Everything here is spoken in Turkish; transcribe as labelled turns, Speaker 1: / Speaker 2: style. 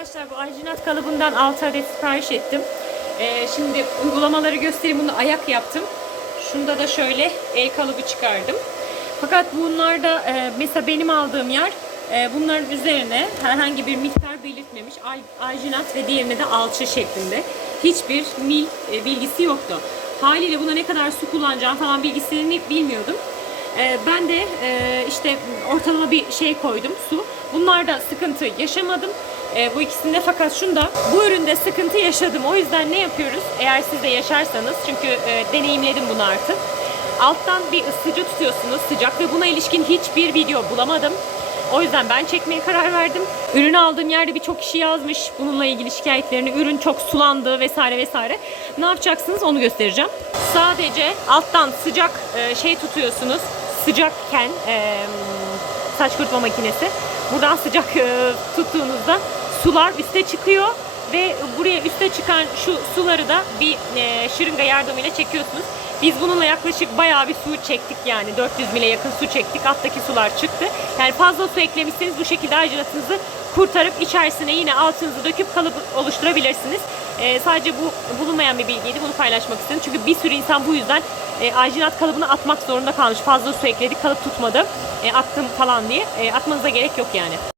Speaker 1: Arkadaşlar bu ajinat kalıbından 6 adet sipariş ettim. Ee, şimdi uygulamaları göstereyim. Bunu ayak yaptım. Şunda da şöyle el kalıbı çıkardım. Fakat bunlarda e, mesela benim aldığım yer e, bunların üzerine herhangi bir miktar belirtmemiş. Ajinat ve diğerine de alçı şeklinde. Hiçbir mil e, bilgisi yoktu. Haliyle buna ne kadar su kullanacağım falan bilgisini bilmiyordum. Ee, ben de e, işte ortalama bir şey koydum su. Bunlarda sıkıntı yaşamadım. Ee, bu ikisinde fakat şunda bu üründe sıkıntı yaşadım. O yüzden ne yapıyoruz? Eğer siz de yaşarsanız çünkü e, deneyimledim bunu artık. Alttan bir ısıtıcı tutuyorsunuz sıcak ve buna ilişkin hiçbir video bulamadım. O yüzden ben çekmeye karar verdim. Ürünü aldığım yerde birçok kişi yazmış bununla ilgili şikayetlerini. Ürün çok sulandı vesaire vesaire. Ne yapacaksınız onu göstereceğim. Sadece alttan sıcak e, şey tutuyorsunuz. Sıcakken e, saç kurutma makinesi. Buradan sıcak e, tuttuğunuzda sular üste çıkıyor ve buraya üste çıkan şu suları da bir e, şırınga yardımıyla çekiyorsunuz. Biz bununla yaklaşık bayağı bir su çektik yani 400 mile yakın su çektik. Alttaki sular çıktı. Yani fazla su eklemişseniz bu şekilde ajinatınızı kurtarıp içerisine yine altınızı döküp kalıp oluşturabilirsiniz. E, sadece bu bulunmayan bir bilgiydi. Bunu paylaşmak istedim. Çünkü bir sürü insan bu yüzden e, ajinat kalıbını atmak zorunda kalmış. Fazla su ekledik, kalıp tutmadı. E, attım falan diye. E, atmanıza gerek yok yani.